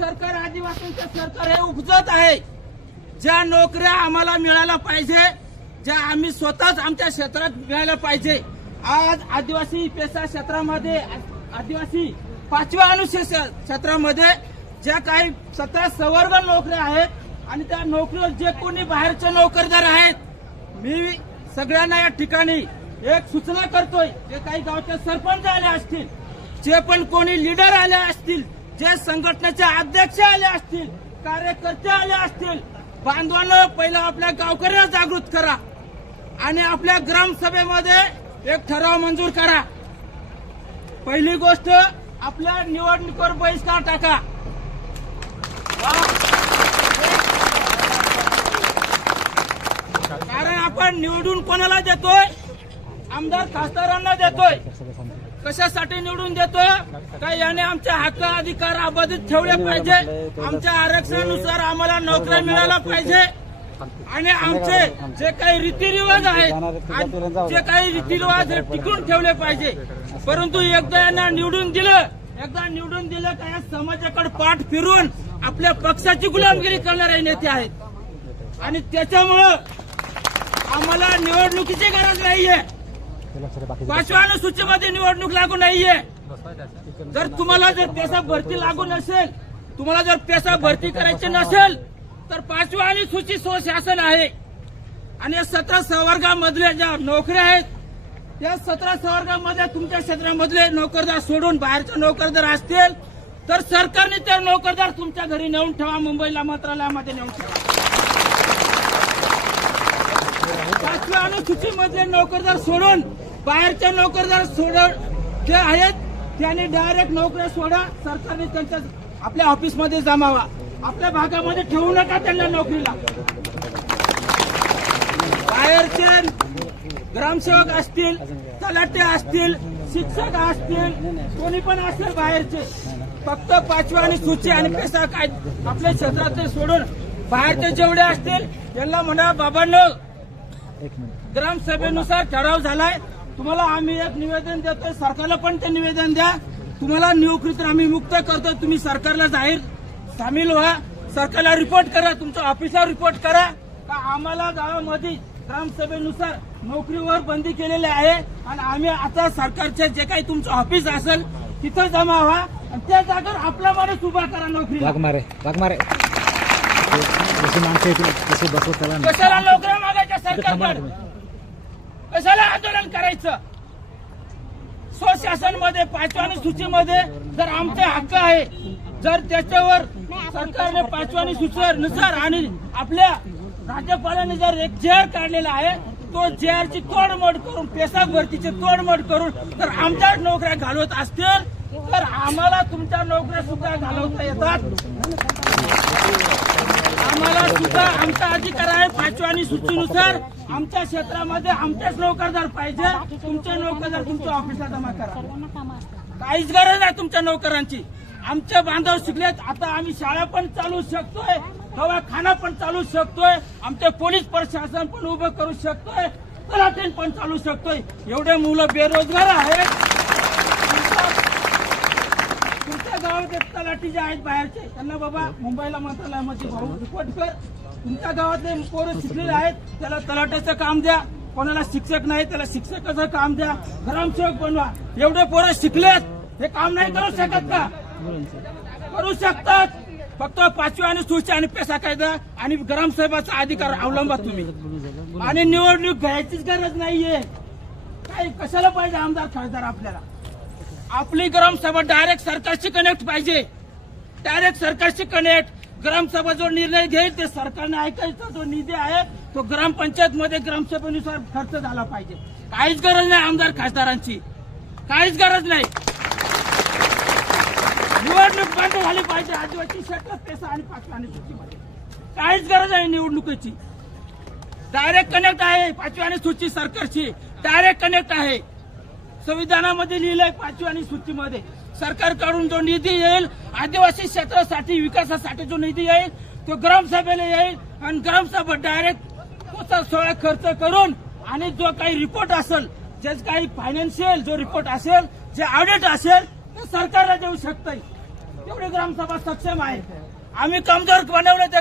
सरकार आदिवासींचं सरकार हे उपजत आहे ज्या नोकऱ्या आम्हाला मिळायला पाहिजे ज्या आम्ही स्वतःच आमच्या क्षेत्रात मिळायला पाहिजे आज आदिवासी पेसा क्षेत्रामध्ये आदिवासी पाचव्या अनुशेष क्षेत्रामध्ये ज्या काही सतरा सवर्ग नोकऱ्या आहेत आणि त्या नोकरीवर जे कोणी बाहेरचे नोकरदार आहेत मी सगळ्यांना या ठिकाणी एक सूचना करतोय जे काही गावचे सरपंच आले असतील जे पण कोणी लीडर आले असतील जे संघटनेचे अध्यक्ष आले असतील कार्यकर्ते आले असतील बांधवांना पहिला आपल्या गावकऱ्यांना जागृत करा आणि आपल्या ग्रामसभेमध्ये एक ठराव मंजूर करा पहिली गोष्ट आपल्या निवडणुकीवर बहिष्कार टाका कारण आपण निवडून कोणाला देतोय आमदार खासदारांना देतोय कशासाठी निवडून देतो का याने आमचे हक्क अधिकार अबाधित ठेवले पाहिजे आमच्या आरक्षणानुसार आम्हाला नोकरी मिळायला पाहिजे आणि आमचे जे काही रीतिरिवाज आहेत जे काही रीतिरिवाज टिकून ठेवले पाहिजे परंतु एकदा यांना निवडून दिलं एकदा निवडून दिलं का या समाजाकडे पाठ फिरून आपल्या पक्षाची गुलामगिरी करणारे नेते आहेत आणि त्याच्यामुळं आम्हाला निवडणुकीची गरज नाहीये पाचव्या सूचीमध्ये निवडणूक लागू नाहीये जर तुम्हाला जर पैसा भरती लागू नसेल तुम्हाला जर पेसा भरती करायची नसेल तर पाचव्या आणि सूची स्वशासन आहे आणि सतरा संवर्गामधल्या ज्या नोकऱ्या आहेत त्या सतरा संवर्गामध्ये तुमच्या क्षेत्रामधले नोकरदार सोडून बाहेरचे नोकरदार असतील तर सरकारने त्या नोकरदार तुमच्या घरी नेऊन ठेवा मुंबईला मंत्रालयामध्ये नेऊन ठेवा पाचव्या अनुसूचीमधले नोकरदार सोडून बाहेरच्या नोकरदार सोड जे आहेत त्यांनी डायरेक्ट नोकऱ्या सोडा सरकारने त्यांच्या आपल्या ऑफिसमध्ये जमावा आपल्या भागामध्ये ठेवू नका त्यांना नोकरीला बाहेरचे ग्रामसेवक असतील तलाटे असतील शिक्षक असतील कोणी पण असतील बाहेरचे फक्त पाचव्या आणि सूची आणि पैसा काय आपल्या क्षेत्रातले सोडून बाहेरचे जेवढे असतील त्यांना म्हणा बाबांनो ग्रामसभेनुसार ठराव झालाय तुम्हाला आम्ही एक निवेदन देतोय सरकारला पण ते निवेदन द्या तुम्हाला तर आम्ही मुक्त करतो तुम्ही सरकारला जाहीर सामील व्हा सरकारला रिपोर्ट करा तुमच्या ऑफिसला रिपोर्ट करा का आम्हाला गावामध्ये ग्रामसभेनुसार नोकरीवर बंदी केलेली आहे आणि आम्ही आता सरकारचे जे काही तुमचं ऑफिस असेल तिथं जमा व्हा आणि त्या जागेवर आपला माणूस उभा करा नोकरी कशाला नोकऱ्या मागायच्या सरकारकडे कशाला आंदोलन करायचं स्वशासन मध्ये पाचव्या सूचीमध्ये जर आमचे हक्क आहे जर त्याच्यावर सरकारने पाचव्या सूचीनुसार आणि आपल्या राज्यपालांनी जर एक जेअर काढलेला आहे तो ची तोडमोड करून पेसा भरतीची तोडमोड करून तर आमच्या नोकऱ्या घालवत असतील तर आम्हाला तुमच्या नोकऱ्या सुद्धा घालवता येतात आम्हाला सुद्धा आमचा अधिकार आहे पाचव्या आणि सूचीनुसार आमच्या क्षेत्रामध्ये आमचेच नोकरदार पाहिजे तुमचे नोकरदार तुमच्या ऑफिसला जमा करा काहीच गरज आहे तुमच्या नोकरांची आमचे बांधव शिकलेत आता आम्ही शाळा पण चालू शकतोय दवाखाना पण चालू शकतोय आमचे पोलीस प्रशासन पण उभं करू शकतोय पण चालू शकतोय एवढे मुलं बेरोजगार आहेत गाव तलाठी जे आहेत बाहेरचे त्यांना बाबा मुंबईला मात्र भाऊ रिपोर्ट कर तुमच्या गावातले पोरं शिकलेले आहेत त्याला तलाट्याचं काम द्या कोणाला शिक्षक नाही त्याला शिक्षकाचं काम द्या ग्रामसेवक बनवा एवढे पोरं शिकलेत हे काम नाही करू शकत का करू शकतात फक्त पाचवी आणि सुशी आणि पेसा कायदा आणि ग्रामसेवाचा अधिकार अवलंबा तुम्ही आणि निवडणूक घ्यायचीच गरज नाहीये काय कशाला पाहिजे आमदार खासदार आपल्याला आपली ग्रामसभा डायरेक्ट सरकारशी कनेक्ट पाहिजे डायरेक्ट सरकारशी कनेक्ट ग्रामसभा जो निर्णय घेईल ते सरकारने ऐकायचा जो निधी आहे तो ग्रामपंचायत मध्ये ग्रामसभेनुसार खर्च झाला पाहिजे काहीच गरज नाही आमदार खासदारांची काहीच गरज नाही निवडणूक बंद झाली पाहिजे आदिवासी शेतात पैसा आणि पाचव्याने सूचीमध्ये काहीच गरज आहे निवडणुकीची डायरेक्ट कनेक्ट आहे पाचव्याने सूची सरकारची डायरेक्ट कनेक्ट आहे संविधानामध्ये लिहिलंय पाचवी आणि सूचीमध्ये सरकारकडून जो निधी येईल आदिवासी क्षेत्रासाठी विकासासाठी जो निधी येईल तो ग्रामसभेला येईल आणि ग्रामसभा डायरेक्ट सोळा खर्च करून आणि जो काही रिपोर्ट असेल जे काही फायनान्शियल जो रिपोर्ट असेल जे ऑडिट असेल ते सरकारला देऊ शकत तेवढी ग्रामसभा सक्षम आहे आम्ही कमजोर बनवलं त्या